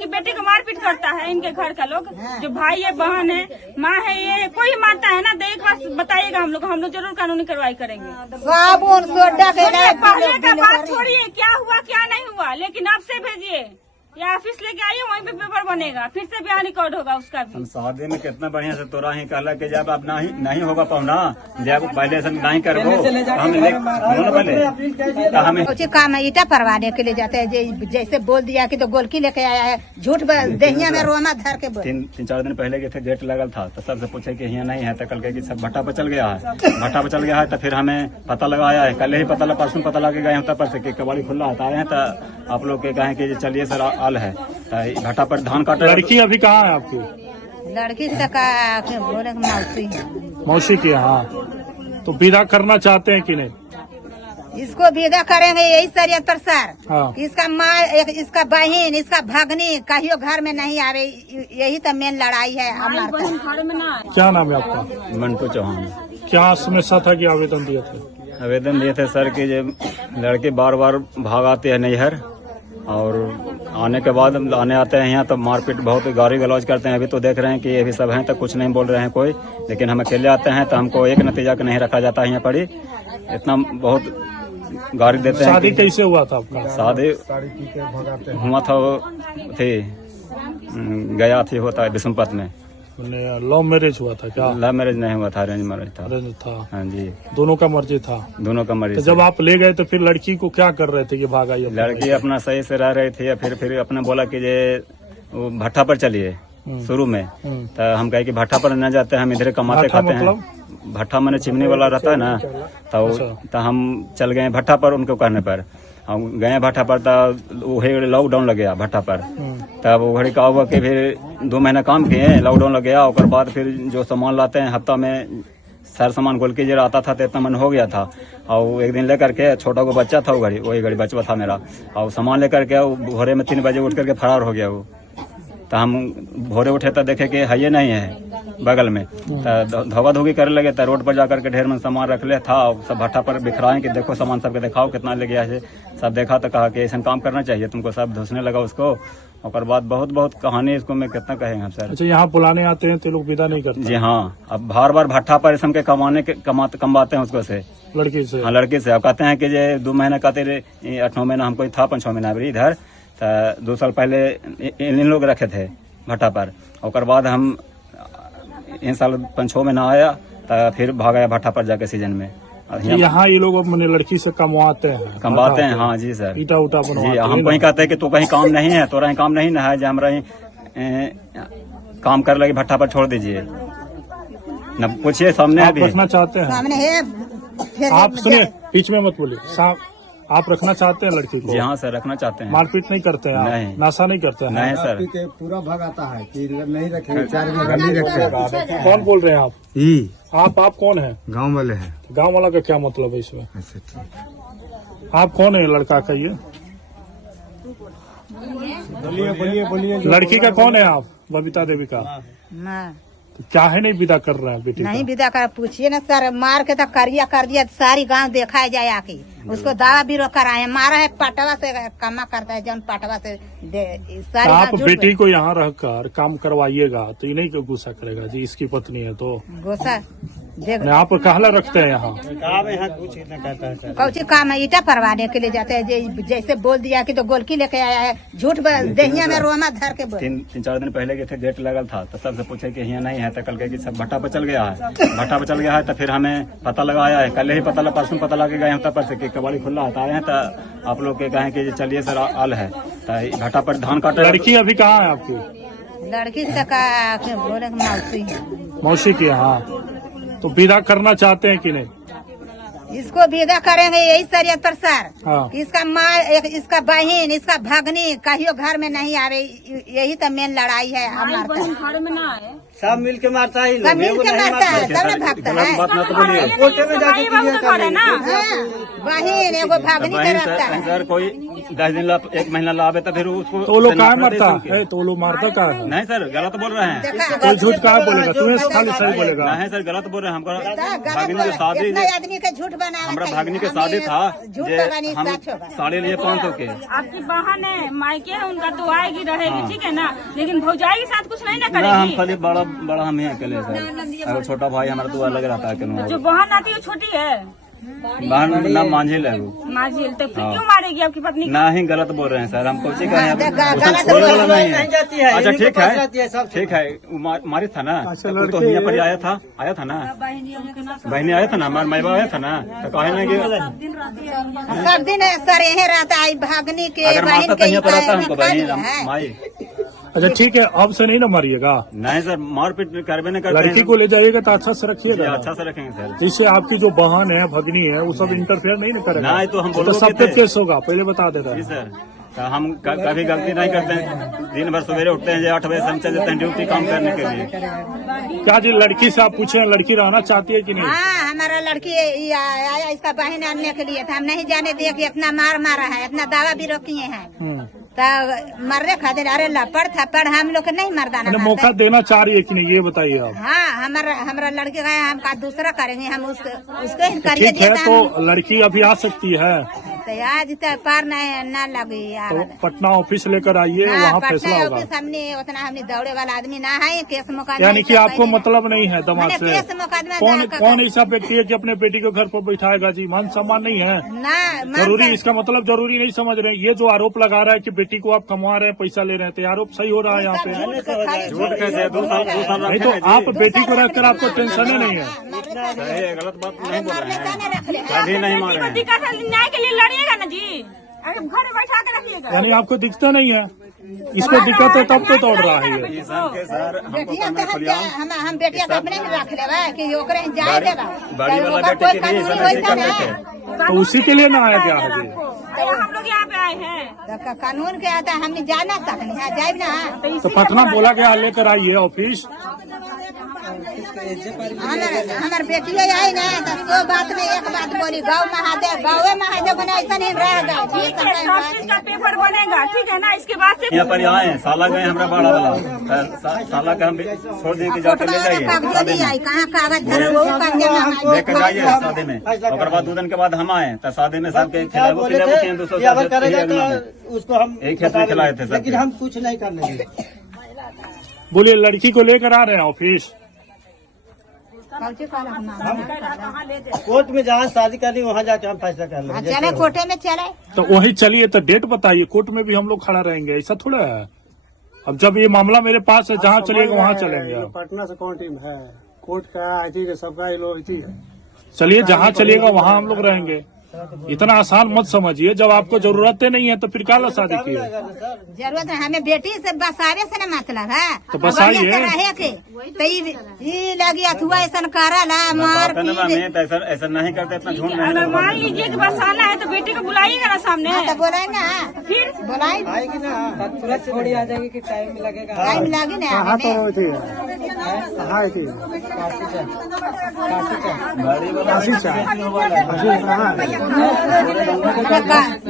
कि बेटे को मारपीट करता है इनके घर का लोग, जो भाई है, बहन है, माँ है, ये कोई मारता है ना, तो एक बार बताइएगा हम लोग जरूर कानूनी कार्रवाई करेंगे। साबुन सोडा के पहले का बात छोड़िए, क्या हुआ क्या नहीं हुआ, लेकिन अब से भेजिए या ऑफिस लेके आइए, वहीं पे पेपर बनेगा, फिर से बयान रिकॉर्ड होगा उसका भी। हम शादी में कितना बढ़िया से तोरा ही कहला कि जब अब नहीं होगा पहुना, जब पहले से नहीं करबो हम पहले हमें कुछ काम है, ईटा परवाने के लिए जाते हैं, जैसे बोल दिया कि तो गोलकी लेके आया है, झूठ दहिया में रोमा धर के बोल। 3-4 दिन पहले के थे गेट लगल था, तो सबसे पूछे कि यहाँ नहीं है, तो कल के सब भट्टा पर चल गया है, भट्टा पर चल गया है, तो फिर हमें पता लगाया है, कल ही पता परसों पता लगे गए तब पर से कबाड़ी खुला है, आए हैं तो आप लोग के कहें कि चलिए सर आल है, भट्टा पर धान काट। लड़की अभी कहाँ है आपकी? लड़की से बोले मौसी की। हाँ, तो विदा करना चाहते हैं कि नहीं? इसको विदा करेंगे यही शरीयत पर सर। हाँ। इसका माँ, इसका बहन, इसका भगनी कहियो घर में नहीं आवे, यही तो मेन लड़ाई है हमारे। क्या नाम है आपका? मंटू चौहान। क्या समस्या था कि आवेदन दिए थे? आवेदन दिए थे सर कि जब लड़के बार बार भाग आते हैं नैहर, और आने के बाद आने आते हैं यहाँ तो मारपीट बहुत गाली गलौज करते हैं। अभी तो देख रहे हैं कि ये भी सब हैं तो कुछ नहीं बोल रहे हैं कोई, लेकिन हम अकेले आते हैं तो हमको एक नतीजा का नहीं रखा जाता है यहाँ पर ही, इतना बहुत गाली देते हैं। शादी कैसे हुआ था आपका? शादी हुआ था थे गया थी होता है बिशुनपत में। लव मैरिज हुआ था क्या? लव मैरिज नहीं हुआ था, अरेंज मैरिज था। अरेंज था। हाँ जी, दोनों का मर्जी था। दोनों का मर्जी। तो जब आप ले गए तो फिर लड़की को क्या कर रहे थे कि भाग आई? लड़की अपना सही से रह रही थी, फिर अपने बोला कि ये वो भट्टा पर चलिए शुरू में, तो हम कहे कि भट्टा पर न जाते, हम इधर कमाते खाते हैं। भट्टा मैंने चिमनी वाला रहता है ना, तो हम चल गए भट्टा पर, उनको कहने पर हम गए भट्टा पर, तब वही लॉकडाउन लग गया भट्टा पर। तब वो घड़ी का हुआ कि फिर 2 महीना काम किए, लॉकडाउन लग गया, और बाद फिर जो सामान लाते हैं हफ्ता में सारा सामान गोल के जरा आता था तो इतना मन हो गया था। और एक दिन लेकर के छोटा को बच्चा था, वो घड़ी वही घड़ी बचवा था मेरा, और सामान लेकर के भोरे में 3 बजे उठ करके फरार हो गया वो। तो हम भोरे उठे तो देखे कि है ये नहीं है बगल में, तो धोखा धोखी करने लगे, तो रोड पर जाकर के ढेर में सामान रख ले था, सब भट्टा पर बिखराए कि देखो सामान सबके दिखाओ कितना ले गया है। सब देखा तो कहा कि ऐसा काम करना चाहिए तुमको, सब धुसने लगा उसको। और बाद बहुत कहानी इसको मैं कितना कहेंगे हम सर। अच्छा, यहाँ बुलाने आते हैं तो लोग विदा नहीं करते? जी हाँ, अब बार बार भट्टा पर इसम के कमाते हैं उसको से, लड़की से। हाँ, लड़की से। अब कहते हैं कि ये 2 महीना कहते 8-9 महीना हमको था, 5-6 महीना इधर, 2 साल पहले इन लोग रखे थे भट्टा पर। और बाद हम इन साल 5-6 महीना आया, तो फिर भाग आया भट्टा पर जाके सीजन में। यहाँ ये लोग अपने लड़की से कमवाते हैं? हाँ जी सर, ईटा उटा बनवाते हैं। हम कहीं कहते हैं कि तू कहीं काम नहीं है, तोरा काम नहीं है, जो हमरा काम कर लगे भट्टा पर छोड़ दीजिए न, पूछिए सामने। आप रखना चाहते हैं? सामने है। आप सुनिए, बीच में मत बोलिए। आप रखना चाहते हैं लड़की को? जी हाँ सर, रखना चाहते हैं। मारपीट नहीं करते हैं? नहीं। नशा नहीं करते हैं? नहीं सर। पूरा भाग आता है कि नहीं रखेंगे, 4 में नहीं रखेंगे। कौन बोल रहे हैं आप? आप कौन है? गाँव वाले हैं। गांव वाला का क्या मतलब है इसमें? आप कौन है लड़का का? ये बोलिए। लड़की का कौन है आप? बबीता देवी का? तो क्या है नहीं विदा कर रहे हैं बेटी? नहीं विदा कर, पूछिए ना सर, मार के तो करिया कर दिया, सारी गांव देखा जाए आके, उसको दावा भी कराए, मारा है पटवा से, कमा करता है जौन पटवा से सारी। आप बेटी को यहाँ रहकर काम करवाइएगा तो ये नहीं गुस्सा करेगा जी? इसकी पत्नी है तो गुस्सा आप कहला रखते हैं यहाँ? कौची काम है, ईटा परवाने के लिए जाते हैं, जैसे बोल दिया कि तो गोलकी लेके आया है, झूठ दहिया में रोमा धर के बोल। 3-4 दिन पहले के थे गेट लगल था, तो सबसे पूछे कि यहाँ नहीं है, तो कल के सब भट्टा पर चल गया है, भट्टा पर चल गया है, तो फिर हमें पता लगाया है, कल ही परसों पता लगे गए तब पर से कबाड़ी खुला है, आए हैं तो आप लोग के कहें कि चलिए सर आल है, तो भट्टा पर धान काट। लड़की अभी कहाँ है आपकी? लड़की से बोले मौसी की। हाँ, तो विदा करना चाहते हैं कि नहीं? इसको विदा करेंगे यही शरीयत पर सर। हाँ। इसका माँ, इसका बहन, इसका भगनी कहियो घर में नहीं आवे, यही तो मेन लड़ाई है हमारे। सब मिल के मारता है, सब मिल के मारता है, तब न भागता है। बात ना तो बोलिए। कोर्टे में जाके क्लियर कर है ना बहन एगो भागनी के रखता है। सर कोई 10 दिन 1 महीना लावे तो फिर उसको तो वो लोग कहाँ मरता है, तो वो लोग मारता का है। नहीं सर गलत बोल रहे हैं। तो झूठ कहाँ बोलेगा, तुम्हें खाली सही बोलेगा। नहीं सर गलत बोल रहे हैं। हमको गलत भागनी के शादी कितना आदमी के झूठ बना हमारा भागनी के शादी था झूठ जे बनी हम सच होगा। साड़ी लिए 500 के। आपकी बहन है, मायके है उनका तो आएगी रहेगी, ठीक है ना, लेकिन भौजाई के साथ कुछ नहीं ना ना हम करेगी। खाली बड़ा हम ही अकेले सर। और छोटा भाई हमारा तो अलग रहता है अकेले। जो बहन आती है छोटी है, बहन नाम मांझिल है वो। माजिल, तो फिर क्यों मारेगी आपकी पत्नी को? ना ही गलत बोल रहे हैं सर। हम कोची कहें गलत छोड़ने वाला नहीं नहीं जाती है, है। अच्छा इन्हीं ठीक के पास जाती है है सब। ठीक है। वो मारी था ना, तो तो यहाँ पर आया था ना, बहनी आया था ना, हमारा मैबा आया था ना, तो कहे ना कि सब दिन सर यही रहता है भागनी के अगर बहन मारता तो के यहाँ पर आता हमको निकाल बहनी है। माई। अच्छा ठीक है, अब से नहीं ना मारिएगा। नहीं सर मारपीट करवे नहीं करते लड़की हैं। को ले जाइएगा तो अच्छा से जी, रखिएगा। अच्छा से रखेंगे सर। जिससे आपकी जो बहन है, भगनी है, वो सब इंटरफेयर नहीं ना करेगा। नहीं, तो हम तो बोलोगे सब पे थे। केस होगा, पहले बता देता जी है। सर। तो हम कभी गलती नहीं करते हैं। दिन भर सवेरे उठते हैं, 8 बजे से हम चल जाते हैं ड्यूटी काम करने के लिए। क्या जी लड़की से आप पूछे, लड़की रहना चाहती है कि नहीं। हाँ हमारा लड़की ये आया इसका बहन आने के लिए था। हम नहीं जाने दिए कि इतना मारा है, इतना दावा भी रोकिए हैं। तो मरने खातिर अरे लपड़ थप्पड़ हम लोग नहीं मर्दाना मैंने मारते। मौका देना चाह रही है कि नहीं, ये बताइए आप। हाँ हमारा लड़के का हम का दूसरा करेंगे, हम उसको ही करिए ठीक दिए है, तो हम तो लड़की अभी आ सकती है, तो आज तो पार न लगी यार। तो पटना ऑफिस लेकर आइए, हाँ, वहाँ पटना फैसला होगा। ऑफिस हमने उतना हमने दौड़े वाला आदमी ना है, केस मुकदमा यानी कि सब आपको पहले- मतलब नहीं है दमाग मैंने से। केस मुकदमा कौन जाकर- कौन ऐसा व्यक्ति है कि अपने बेटी को घर पर बैठाएगा जी। मान सम्मान नहीं है ना जरूरी, मान- इसका मतलब जरूरी नहीं समझ रहे हैं। ये जो आरोप लगा रहा है कि बेटी को आप कमवा रहे हैं, पैसा ले रहे हैं, तो ये आरोप सही हो रहा है यहाँ पे। झूठ कैसे 2 साल नहीं तो आप बेटी को रखकर आपको टेंशन ही नहीं है। सही गलत बात नहीं बोल रहे हैं। रख ले कभी नहीं मार रहे हैं। दिक्कत है, न्याय के लिए लड़िएगा ना जी, अगर घर में बैठा के रखिएगा। यानी आपको दिखता नहीं है, इसको दिक्कत है तब तो दौड़ रहा है ये। किसान के सर हमको बेटिया करना तो खुलिया हम बेटिया तो अपने में रख लेवा कि ओकरे जाए देगा। बाड़ी वाला ओकर बेटे कोई के लिए कानूनी सब होई ऐसे था कर ना। देते। तो उसी के लिए ना आया क्या है जी। हम लोग यहाँ पे आए हैं, तो कानून के आता हमने जाना तक नहीं जाए ना। तो पटना बोला गया लेकर आइए ऑफिस। हमार बेटी आई ना तो 100 बात में एक बात बोली, गाँव महादेव बना ऐसा नहीं रह गए। ठीक है, सब चीज का पेपर बनेगा, ठीक है ना, इसके बाद से यहाँ पर आए हैं, साला गए हमरा बाड़ा वाला, साला का हम छोड़ दें कि जाके ले जाइए कागज नहीं आई, कहाँ कागज धरे वो कागज लेकर जाइए शादी में। और बाद 2 दिन के बाद हम आए तो शादी में सबके खिलाबो बोले पिलाबो थे किए 200 कि अगर करेगा तो उसको हम एक खेत में खिलाए थे सबके। लेकिन हम कुछ नहीं करने देंगे। बोलिए लड़की को लेकर आ रहे हैं ऑफिस। कोर्ट में जहाँ शादी करनी वहाँ जाके हम फैसला कर लेंगे। चले कोटे में चले। तो वही चलिए, तो डेट बताइए, कोर्ट में भी हम लोग खड़ा रहेंगे, ऐसा थोड़ा है। अब जब ये मामला मेरे पास है, जहाँ चलिएगा वहाँ चलेंगे। पटना से कौन टीम है, कोर्ट का आई थी, सबका ये लोग थी। चलिए जहाँ चलिएगा वहाँ हम लोग रहेंगे। इतना आसान मत समझिए, जब आपको जरूरत नहीं है तो फिर क्या शादी की है। जरूरत है हमें बेटी से बसावे से न मतलब है। तो बसाइए। बढ़िया से रहे के तो ये लगी अथुआ ऐसा करा ला मार पीट। ऐसा नहीं करते, इतना झूठ नहीं अगर मान लीजिए कि बसाना है तो बेटी को बुलाइएगा ना सामने, तो बोला ना फिर बोलाई आएगी ना तुरंत छोड़ी आ जाएगी कि टाइम लगेगा। टाइम लगी ना कहाँ तो हमें। थी, कहाँ थी, गाड़ी वाला काशी चाह, काशी कहाँ है? हमें का-